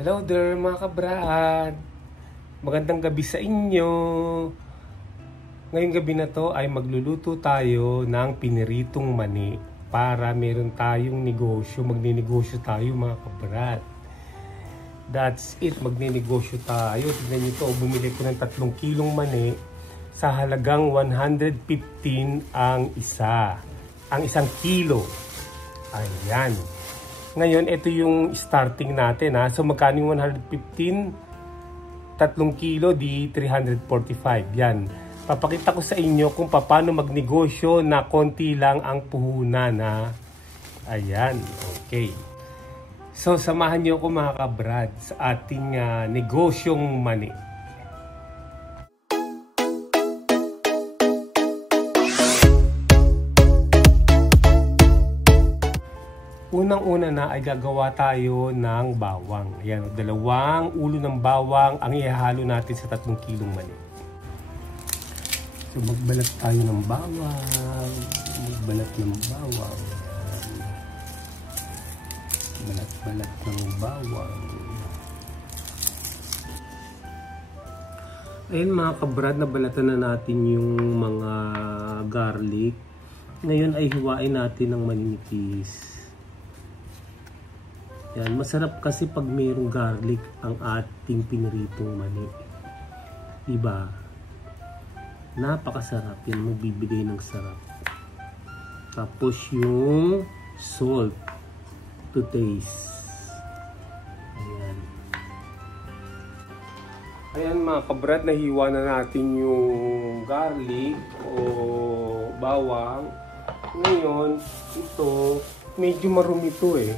Hello there mga kabrad. Magandang gabi sa inyo. Ngayong gabi na to ay magluluto tayo ng piniritong mani para meron tayong negosyo. Magninegosyo tayo mga kabrad. That's it, magninegosyo tayo. Tignan nyo to, bumili ko ng 3 kilong mani sa halagang 115 ang isa. Ang 1 kilo. Ayan. Ngayon, ito yung starting natin ha. So, magkano yung 115? 3 kilo di 345. Yan. Papakita ko sa inyo kung paano magnegosyo na konti lang ang puhunan ha. Ayan. Okay. So, samahan niyo ako mga kabrad sa ating negosyong mani. Unang-una na ay gagawa tayo ng bawang. Ayan, 2 ulo ng bawang ang ihahalo natin sa 3 kilong mani. So magbalat tayo ng bawang. Magbalat ng bawang. Balat-balat ng bawang. Ayun mga kabrad, nabalatan na natin yung mga garlic. Ngayon ay hiwain natin ng manipis. Yan, masarap kasi pag mayroong garlic ang ating piniritong mani. Diba? Napakasarap. Yan, magbibigay ng sarap. Tapos yung salt to taste. Ayan. Ayan mga kabrad, nahiwa na natin yung garlic o bawang. Ngayon, ito, medyo marumi ito eh.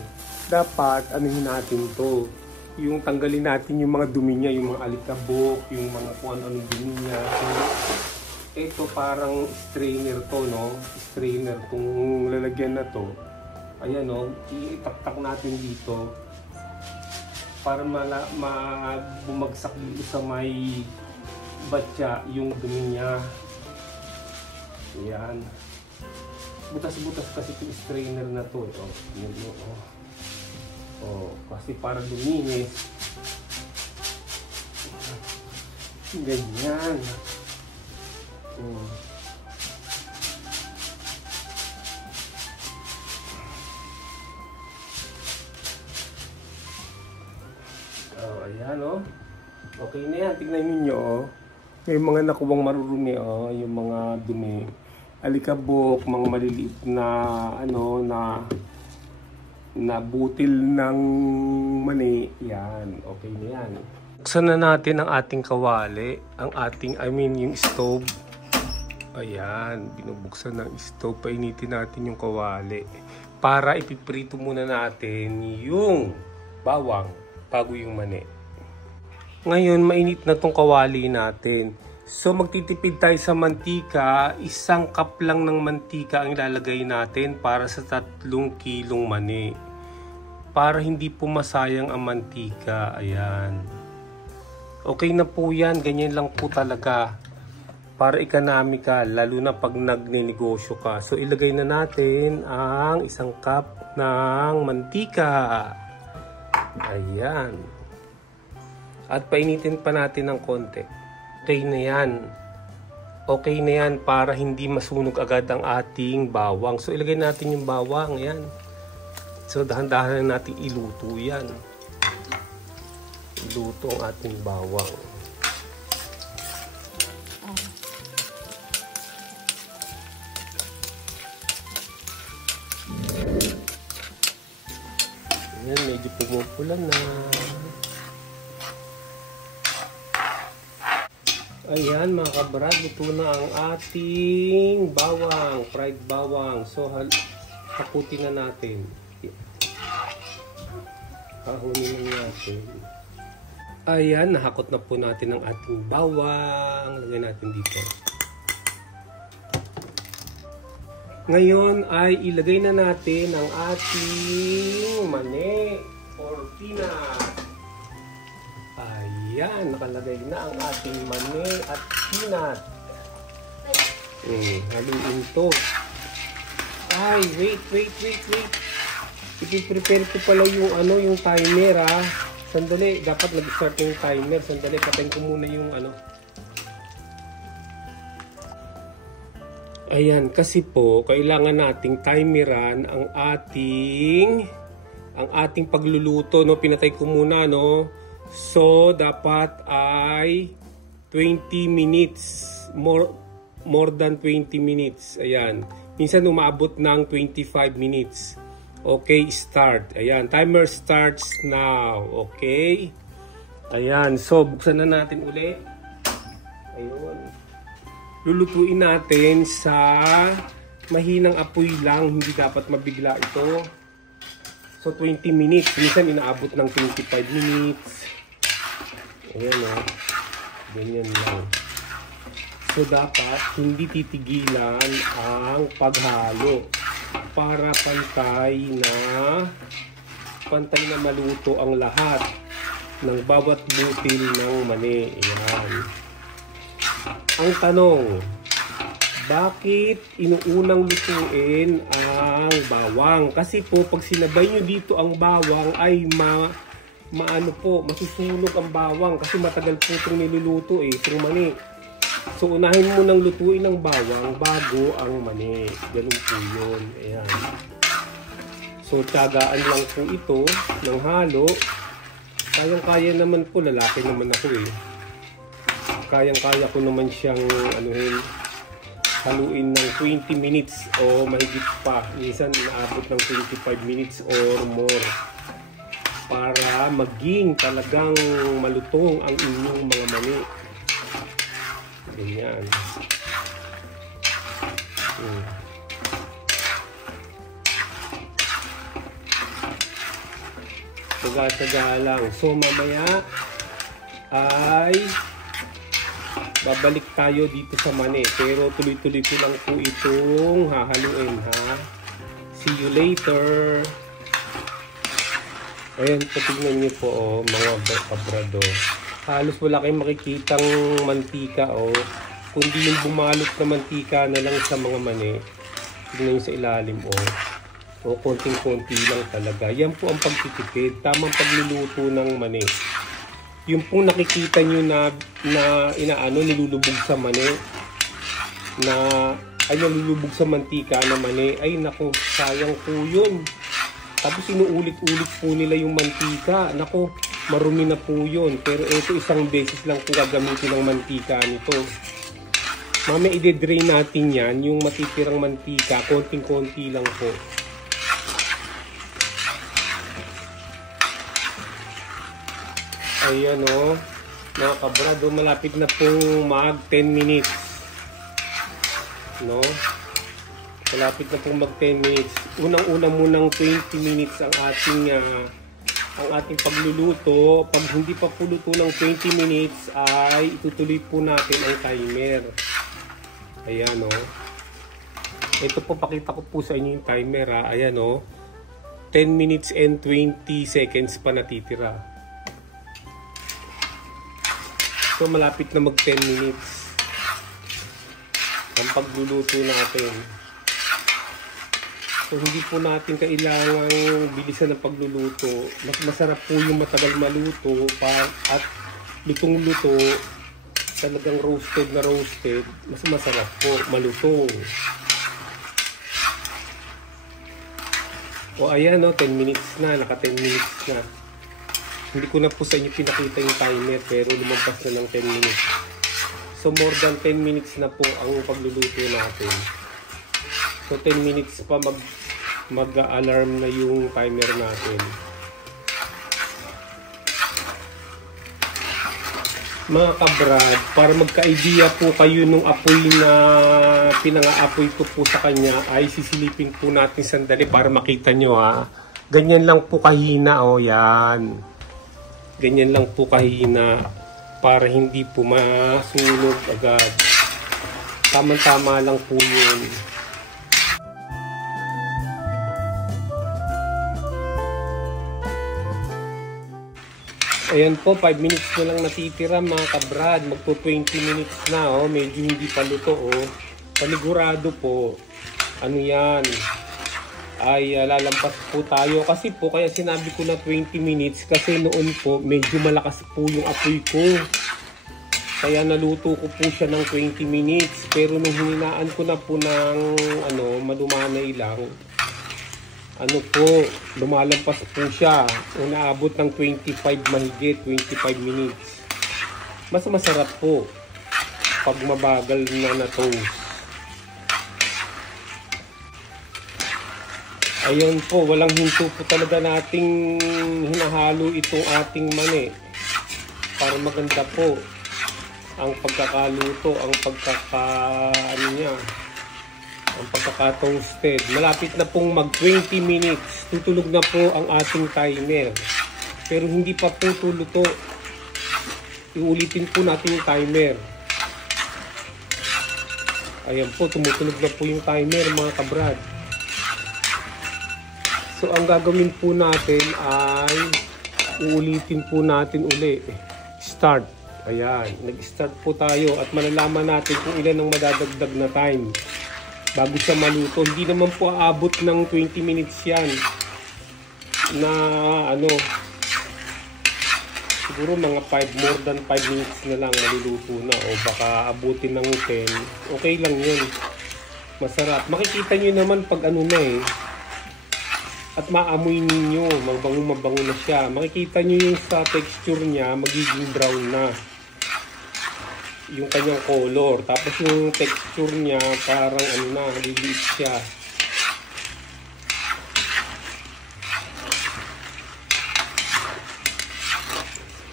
Dapat anuhin natin to, yung tanggalin natin yung mga dumi niya, yung mga alikabok, yung mga kung ano-anong dumi niya. So, ito parang strainer to, no? Strainer kung lalagyan na to. Ayan, no? Itaktak natin dito para bumagsak dito sa may batya yung dumi niya. Ayan. Butas-butas kasi yung strainer na to. Oh, yun, oh. Oh, kasi para duminis. Ganyan. Oh. Oh, ayan oh. Okay na yan. Tignan niyo oh. May mga nakuwang marurumi oh, yung mga dumi. Alikabok, mga maliliit na ano na butil ng mani, yan, okay na yan. Buksan na natin ang ating kawali, yung stove. Ayan, binubuksan ng stove, painitin natin yung kawali. Para ipiprito muna natin yung bawang bago yung mani. Ngayon, mainit na tong kawali natin. So, magtitipid tayo sa mantika. 1 cup lang ng mantika ang ilalagay natin para sa 3 kilong mani. Para hindi po masayang ang mantika. Ayan. Okay na po yan. Ganyan lang po talaga. Para economical. Lalo na pag nagnenegosyo ka. So, ilagay na natin ang 1 cup ng mantika. Ayan. At painitin pa natin ng konti. Okay na yan. Okay na yan para hindi masunog agad ang ating bawang. So, ilagay natin yung bawang. Ayan. So, dahan-dahan natin iluto yan. Iluto ang ating bawang. Ayan, medyo pumupula na. Ayan mga kabrad, ito na ang ating bawang, fried bawang. So, hakutin na natin. Hahunin na natin. Ayan, nahakot na po natin ang ating bawang. Lagay natin dito. Ngayon ay ilagay na natin ang ating mani or peanut. Ayan, nakalagay na ang ating mani at peanut. Haluin to. Ay, wait. I-prepare ko pala yung yung timer ha. Sandali, dapat nag-start yung timer. Sandali, patayin ko muna yung ano. Ayan, kasi po, kailangan nating timeran ang ating pagluluto, no? Pinatay ko muna, no? So, dapat ay 20 minutes. More than 20 minutes. Ayan. Minsan umaabot ng 25 minutes. Okay, start. Ayan, timer starts now. Okay. Ayan, so buksan na natin ulit. Ayun. Lulutuin natin sa mahinang apoy lang. Hindi dapat mabigla ito. So 20 minutes. Minsan inaabot ng 25 minutes. Ayan o. Ganyan lang. So dapat hindi titigilan ang paghalo para pantay na maluto ang lahat ng bawat butil ng mani. Ayan. Ang tanong, bakit inuunang lutuin ang bawang? Kasi po pag sinabay nyo dito ang bawang ay masusunog ang bawang kasi matagal po itong niluluto itong mani. So, unahin mo nang lutuin ng bawang bago ang mani. Ganun po yun. Ayan. So, tiyagaan lang po ito ng halo. Kayang-kaya naman po. Lalaki naman ako eh. Kayang-kaya ko naman siyang haluin ng 20 minutes o mahigit pa. Minsan, inaabot ng 25 minutes or more. Para maging talagang malutong ang inyong mga mani. Ganyan. Taga-taga lang. So mamaya ay babalik tayo dito sa mani. Pero tuloy-tuloy ko lang po itong hahaluin ha. See you later. Ayan po, tignan niyo po mga kabrado. Halos wala kayong makikitang mantika kundi yung bumalot na mantika na lang sa mga mani. Tignan nyo sa ilalim konting-konti lang talaga. Yan po ang pagtitipid, tamang pagluluto ng mani. Yung pong nakikita nyo na nilulubog sa mani, nilulubog sa mantika na mani, ay naku, sayang po yun. Tapos inuulit-ulit po nila yung mantika. Naku, marumi na po yun. Pero ito isang beses lang po gagamitin ng mantika nito. Mamaya i-drain natin yan, yung matitirang mantika, konting-konti lang po. Ayan mga kabrado, malapit na pong mag 10 minutes. No? Malapit na pong mag 10 minutes. Unang-una munang 20 minutes ang ating pagluluto. Pag hindi pa po luto ng 20 minutes ay itutuloy po natin ang timer. Ayan Ito po, pakita ko po sa inyo yung timer ha. Ayan 10 minutes and 20 seconds pa natitira. So malapit na mag 10 minutes ang pagluluto natin. So hindi po natin kailangang bilisan ng pagluluto. Mas masarap po yung matagal maluto at lutong-luto, talagang roasted na roasted. Mas masarap po malutong. O ayan 10 minutes na, naka 10 minutes na. Hindi ko na po sa inyo pinakita yung timer pero lumampas na ng 10 minutes. So more than 10 minutes na po ang pagluluto natin. So 10 minutes pa mag-alarm na yung timer natin. Mga kabrad, para magka-idea po kayo nung apoy na pinanga-apoy ko po sa kanya, ay sisilipin po natin sandali para makita nyo ha. Ganyan lang po kahina yan. Ganyan lang po kahina para hindi po masunog agad. Tama-tama lang po yun. Ayan po, 5 minutes na lang natitira mga kabrad. Magpo 20 minutes na medyo hindi pa luto Panigurado po. Ano yan? ay lalampas po tayo. Kasi po, kaya sinabi ko na 20 minutes kasi noon po, medyo malakas po yung apoy ko. Kaya naluto ko po siya ng 20 minutes. Pero nung hininaan ko na po ng madumanay lang, lumalampas po siya. Unaabot ng 25 mahigit, 25 minutes. Mas masarap po pag mabagal na toast. Ayun po, walang hinto po talaga nating hinahalo itong ating mani para maganda po ang pagkakaluto, ang pagkaka-toasted. Malapit na pong mag 20 minutes. Tutulog na po ang ating timer. Pero hindi pa po tuluto. Iulitin po natin yung timer. Ayan po, tumutunog na po yung timer mga kabrad. So ang gagawin po natin ay uulitin po natin uli. Start. Ayan, nag-start po tayo at malalaman natin kung ilan ang madadagdag na time bago siya maluto. Hindi naman po aabot ng 20 minutes yan na siguro mga more than 5 minutes na lang maluluto na o baka abutin ng 10. Okay lang yun. Masarap. Makikita nyo naman pag at maamoy ninyo, mabango na siya. Makikita nyo yung sa texture niya, magiging brown na yung kanyang color. Tapos yung texture niya, parang liliit siya.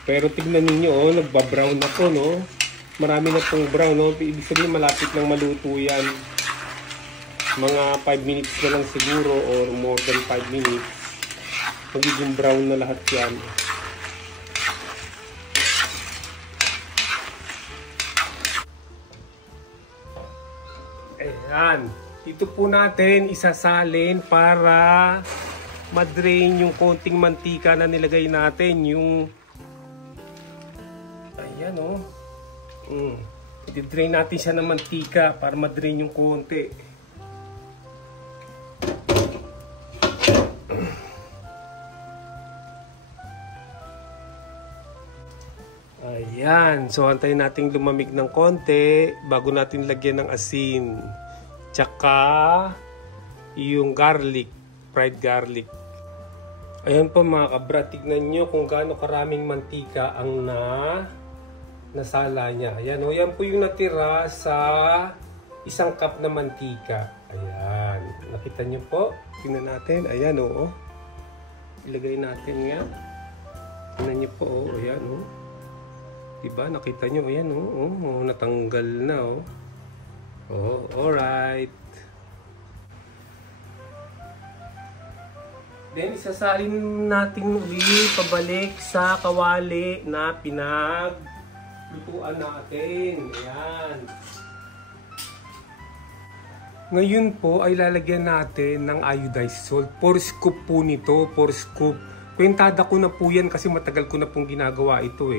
Pero tignan ninyo, nagbabrown na po, no? Marami na pong brown, no? Ibig sabihin, malapit nang maluto yan. Mga 5 minutes na lang siguro or more than 5 minutes magiging brown na lahat yan. Ayan, ito po natin isasalin para madrain yung konting mantika na nilagay natin. Ayan i-drain natin siya ng mantika para madrain yung konti. Ayan, so antayin natin lumamig ng konti bago natin lagyan ng asin. Tsaka yung garlic, fried garlic. Ayan po mga kabra, tignan nyo kung gaano karaming mantika ang nasala niya. Ayan yan po yung natira sa isang cup na mantika. Ayan, nakita nyo po. Tingnan natin, ayan ilagay natin nga. Tingnan nyo po, ayan diba? Nakita nyo, ayan natanggal na alright. Then, isasalin natin ulit pabalik sa kawali na pinaglutuan natin. Ayan. Ngayon po ay lalagyan natin ng iodized salt. 4 scoop po nito, 4 scoop. Kwentada ko na po yan kasi matagal ko na pong ginagawa ito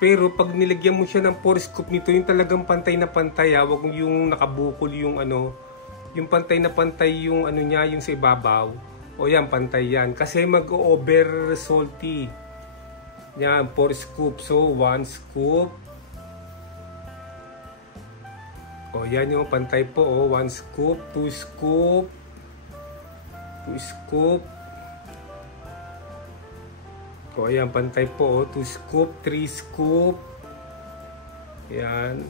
Pero pag nilagyan mo siya ng 4 scoop nito, yung talagang pantay na pantay, wag yung nakabukol yung yung pantay na pantay yung niya, yung sa ibabaw. O yan, pantay yan. Kasi mag-over salty. Yan, 4 scoop. So, 1 scoop. O yan yung pantay po. 1 scoop, 2 scoop. 2 scoop. O ayan, pantay po 2 scoop, 3 scoop. Ayan.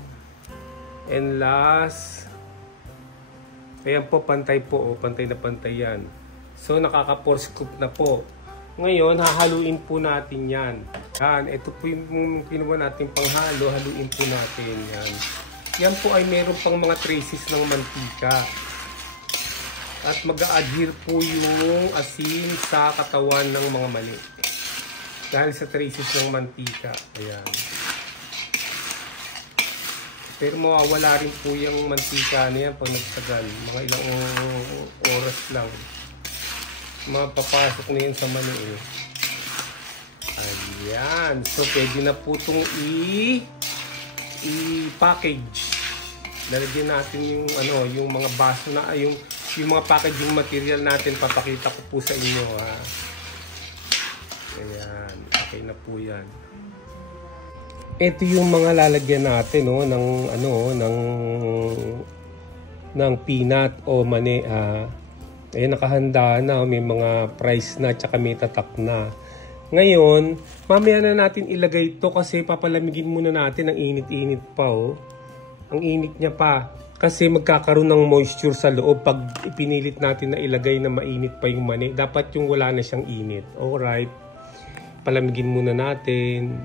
And last. Ayan po, pantay po pantay na pantay yan. So nakaka 4 scoop na po. Ngayon, hahaluin po natin yan. Yan, ito po yung kinuha natin panghalo, haluin po natin yan. Yan po ay meron pang mga traces ng mantika. At mag-a-adhere po yung asin sa katawan ng mga mali. Dahil sa traces ng mantika. Ayan. Pero mawawala rin po yung mantika na yan pag nagtagal. Mga ilang oras lang. Mapapasok na yan sa mani Ayan. So, pwede na po itong i-package. Lalagyan natin yung yung mga baso na yung yung mga packaging material natin, papakita ko po sa inyo ha. Ayan, okay na po yan. Ito yung mga lalagyan natin no, ng peanut o mani. Ayan, nakahanda na, may mga price na, tsaka may tatak na. Ngayon, mamaya na natin ilagay ito kasi papalamigin muna natin. Ang init-init pa oh. Ang init niya pa. Kasi magkakaroon ng moisture sa loob pag ipinilit natin na ilagay na mainit pa yung mani. Dapat yung wala na siyang init. Alright. Palamigin muna natin.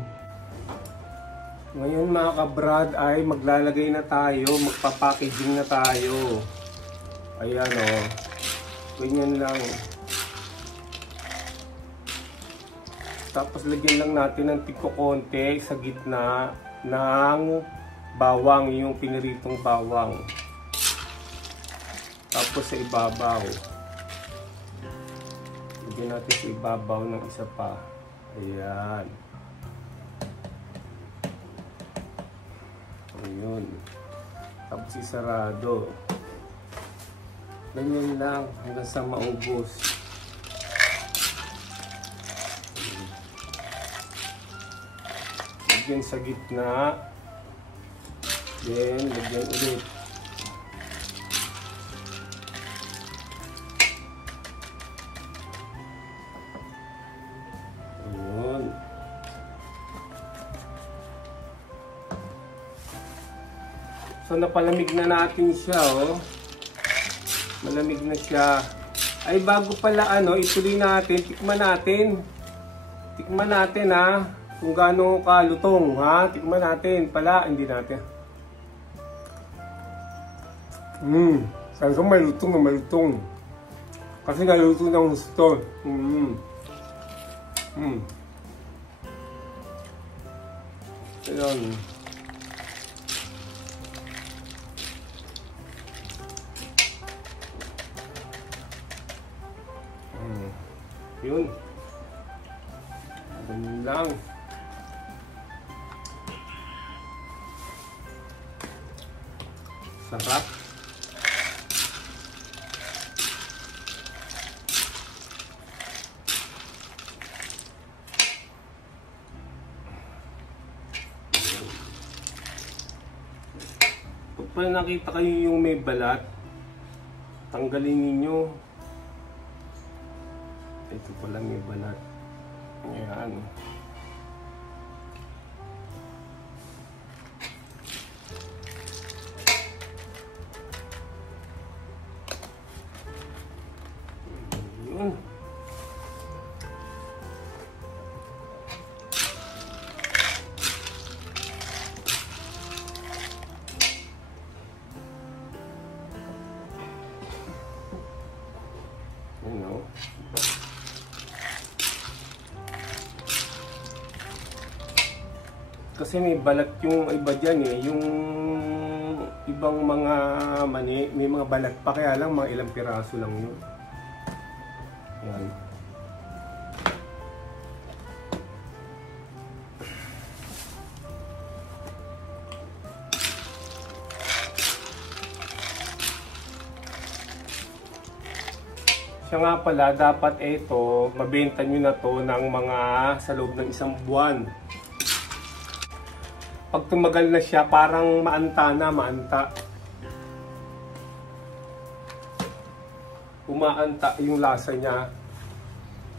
Ngayon mga kabrad ay maglalagay na tayo. Magpapackaging na tayo. Ayan oh. Ganyan lang. Tapos lagyan lang natin ng tiko konti sa gitna ng bawang, yung piniritong bawang. Tapos sa ibabaw. Lagyan natin sa ibabaw ng isa pa. Ayan. Ayun. Tapos isarado. Ganyan lang hanggang sa maubos. Lagyan sa gitna. Then, lagyan ulit. Ayun. So, napalamig na natin siya, oh. Malamig na siya. Ay, bago pala, ituloy natin. Tikman natin. Tikman natin, ha. Kung gaano kalutong, ha? Tikman natin pala, hindi natin. Sabi ko may lutong na may lutong. Kasi naluto ng gusto. Ayan. Yun. Ganun lang. Sarap. Pag nakita kayo yung may balat, tanggalin ninyo. Ito pala may balat. Ayan. Yun. Kasi may balat yung iba dyan eh, yung ibang mga mani, may mga balat pa, kaya lang mga ilang piraso lang yun. Yan. Siya nga pala, dapat ito, mabenta nyo na to ng mga sa loob ng 1 buwan. Pag tumagal na siya, parang maanta. Umaanta yung lasa niya.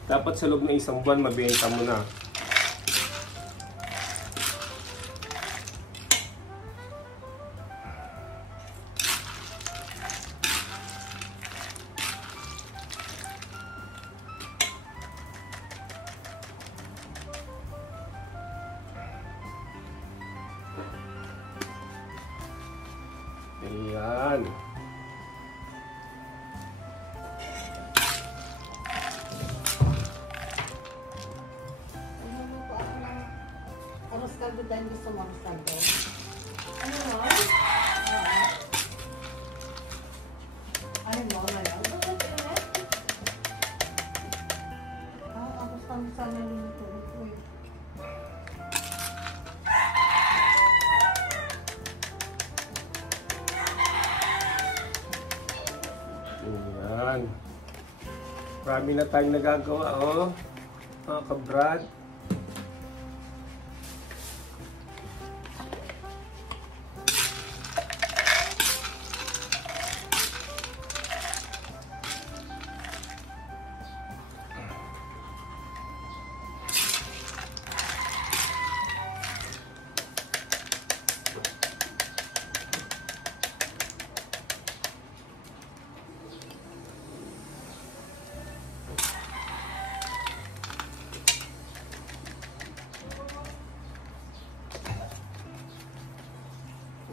Dapat sa loob ng 1 buwan, mabenta mo na. Ayan. Mostardo din gusto mo mostardo? Ano mo? Ano mo? Ako sana nito. Ayan. Marami na tayong nagagawa, oh. Mga kabrad.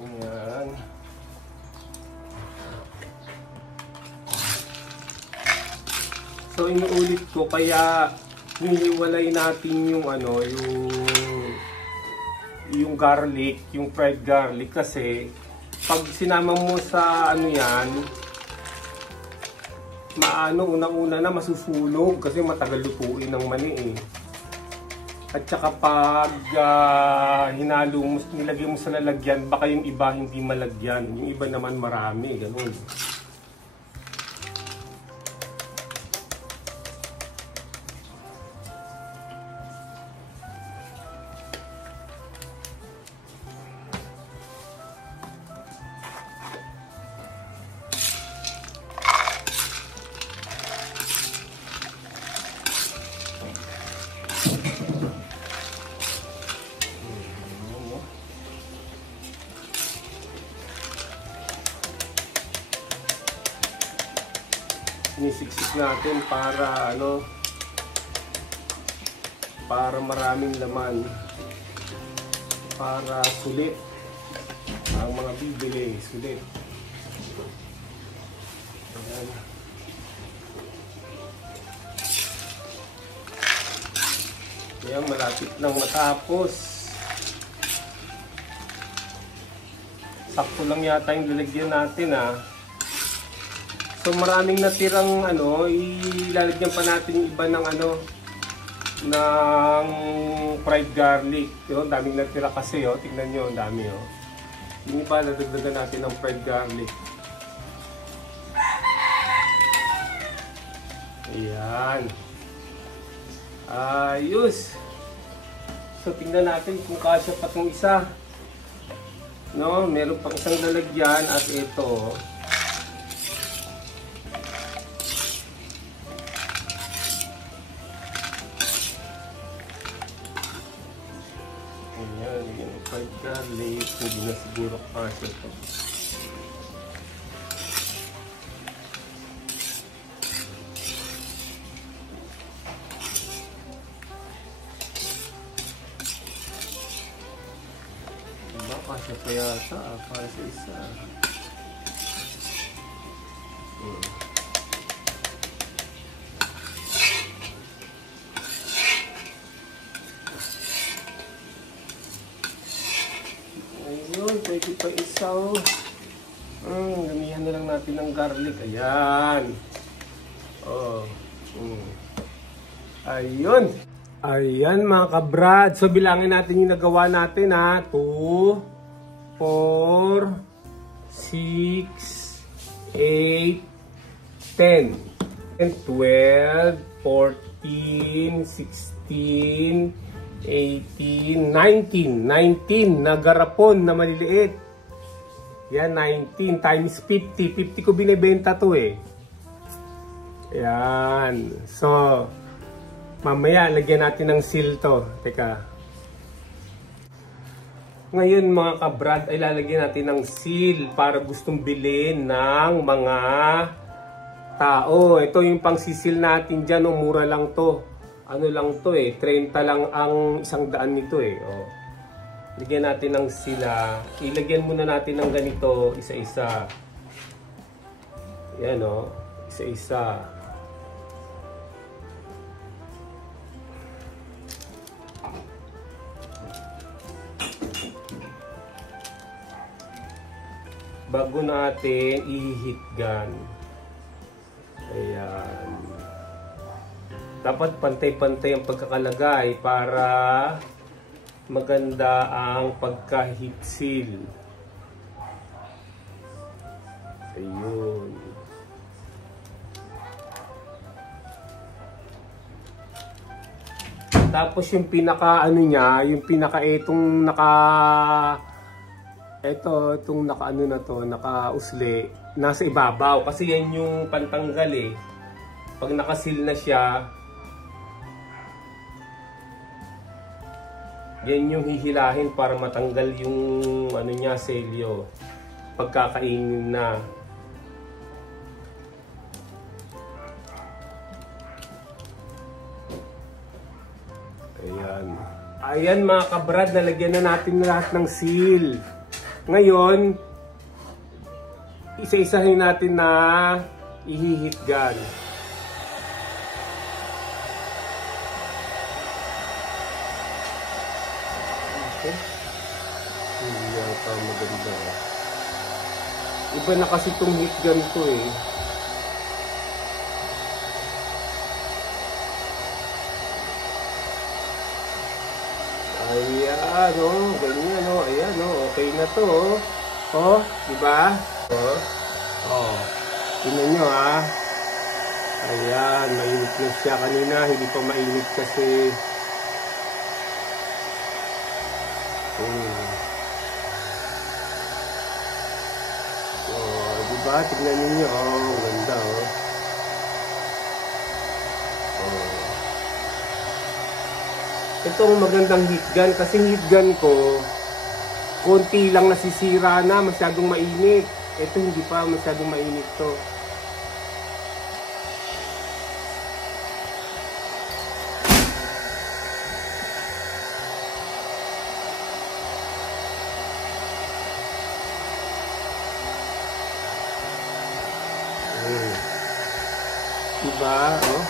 Ayan. So inuulit ko, kaya hiniwalay natin yung ano, yung garlic, yung fried garlic, kasi pag sinama mo sa ano yan, unang-una na masusunog kasi matagal lutuin ng mani eh. At saka pag hinalo mo, nilagay mo sa lalagyan, baka yung iba hindi malagyan. Yung iba naman marami, ganun. Sinisiksik natin para ano, para maraming laman, para sulit ang mga bibili, sulit. Ayan. Ayan, malapit nang matapos. Sakto lang yata yung lalagyan natin, ha. So maraming natirang ano, ilalagyan pa natin yung iba ng ano, ng fried garlic. Yung daming natira kasi, oh, tingnan nyo, ang dami, oh. Yung iba, nadagdagan natin ng fried garlic. Ayan. Ayos. So tingnan natin kung kasya pa itong isa. No, meron pang isang lalagyan at ito. Ayan, yung fried garlic, hindi na siguro kasya ito. Diba, kasya pa yata, para sa isa. Ayun, pwede pa isa, oh. Gamihan na lang natin ng garlic. Ayan. Oh. Ayun. Ayan mga kabrad. So bilangin natin yung nagawa natin, ha. 2, 4, 6, 8, 10, 12, 14, 16, 18, 19 na garapon na maliliit. Yan, 19 times 50. 50 ko binibenta to eh. Yan. So, mamaya lagyan natin ng seal to. Teka. Ngayon mga kabrad ay lalagyan natin ng seal para gustong bilhin ng mga tao. Ito yung pang sisil natin dyan. Oh, mura lang to. Ano lang to eh. 30 lang ang 100 nito eh. Oh. Lagyan natin ng sila. Ilagyan muna natin ng ganito, isa-isa. Yan o, isa-isa. Bago natin i-heat gun. Ayan. Dapat pantay-pantay ang pagkakalagay para maganda ang pagka-heat seal. Ayun. Tapos yung pinaka ano niya, yung pinaka itong itong naka ano na to, naka-usli, nasa ibabaw. Kasi yan yung pantanggal eh. Pag nakasil na siya, yan yung hihilahin para matanggal yung ano niya, selyo. Pagkakainin na. Ayan. Ayan mga kabrad, nalagyan na natin lahat ng seal. Ngayon, isa-isahin natin na i-heat gun. Okay. Hindi yata maganda. Iba na kasi itong heat gun ko eh. Ayan, oh, ganyan, oh, ayan, oh, okay na to, oh. Oh, diba? Oh, tingnan nyo, ha. Ayan, mainit na siya kanina, hindi pa mainit kasi. Oh, diba? Tingnan nyo, oh, ganda, oh. Itong magandang heat gun kasi heat gun ko konti lang nasisira na, masyadong mainit. Ito hindi pa masyadong mainit to. Diba? Oh.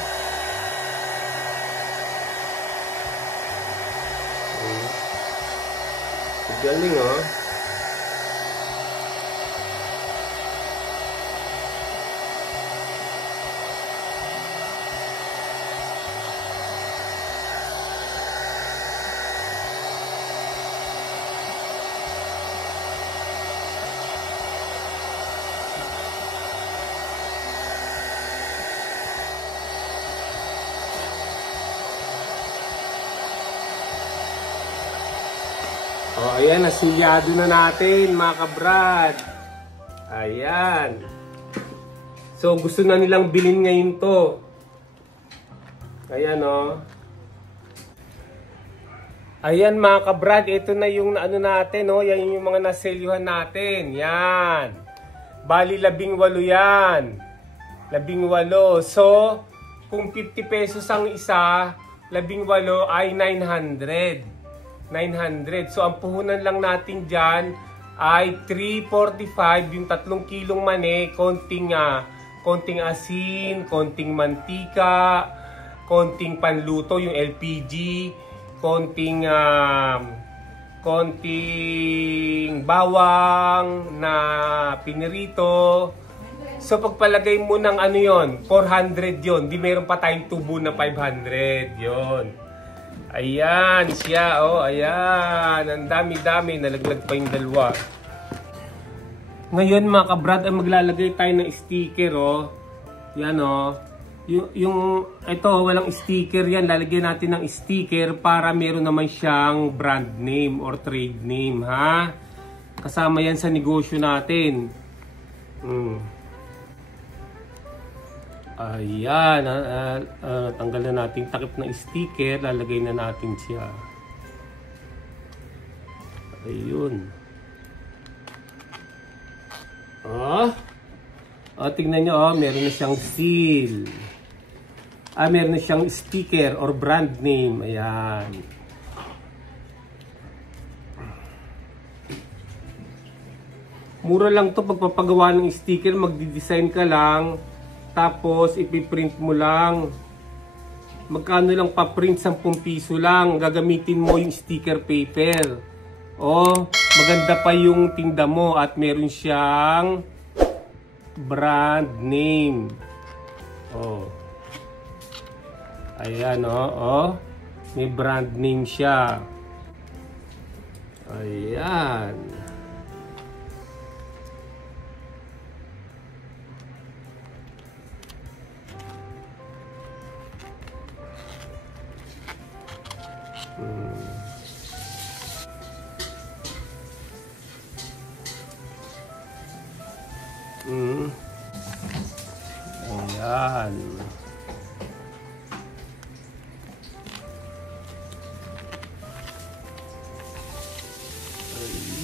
Galing, oh. Oh, ayan, nasilyado na natin mga kabrad. Ayan. So, gusto na nilang bilhin ngayon to. Ayan, oh. Ayan mga kabrad, ito na yung ano natin, oh. Yan yung mga naselyuhan natin. Yan. Bali, 18 yan. 18. So, kung 50 pesos ang isa, 18 ay 900. 900. So, ang puhunan lang natin dyan ay 345, yung 3 kilong mani, konting asin, konting mantika, konting panluto, yung LPG, konting bawang na pinirito. So, pagpalagay mo ng ano yon, 400 yon. Di meron pa tayong tubo na 500 yon. Ayan siya, oh, ayan. Ang dami-dami, nalaglag pa yung dalawa. Ngayon mga kabrad, ay maglalagay tayo ng sticker, oh. Yan, oh. Ito, walang sticker yan. Lalagyan natin ng sticker para meron naman siyang brand name or trade name, ha? Kasama yan sa negosyo natin. Ayan, tanggal na natin takip ng sticker, lalagay na natin siya. Ayun. Tingnan nyo, meron na siyang seal. Meron na siyang sticker or brand name. Ayan. Mura lang to pagpapagawa ng sticker, magdi-design ka lang. Tapos, ipiprint mo lang. Magkano lang pa-print? 10 piso lang. Gagamitin mo yung sticker paper. Maganda pa yung tinda mo at meron siyang brand name. Ayan, may brand name siya. Ayan. Ayan.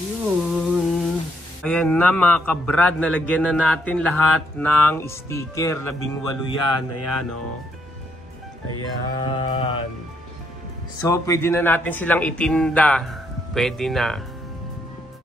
Ayun. Ayan na mga kabrad, nalagyan na natin lahat ng sticker. 18 yan. Ayan o. Ayan. So, pwede na natin silang itinda. Pwede na.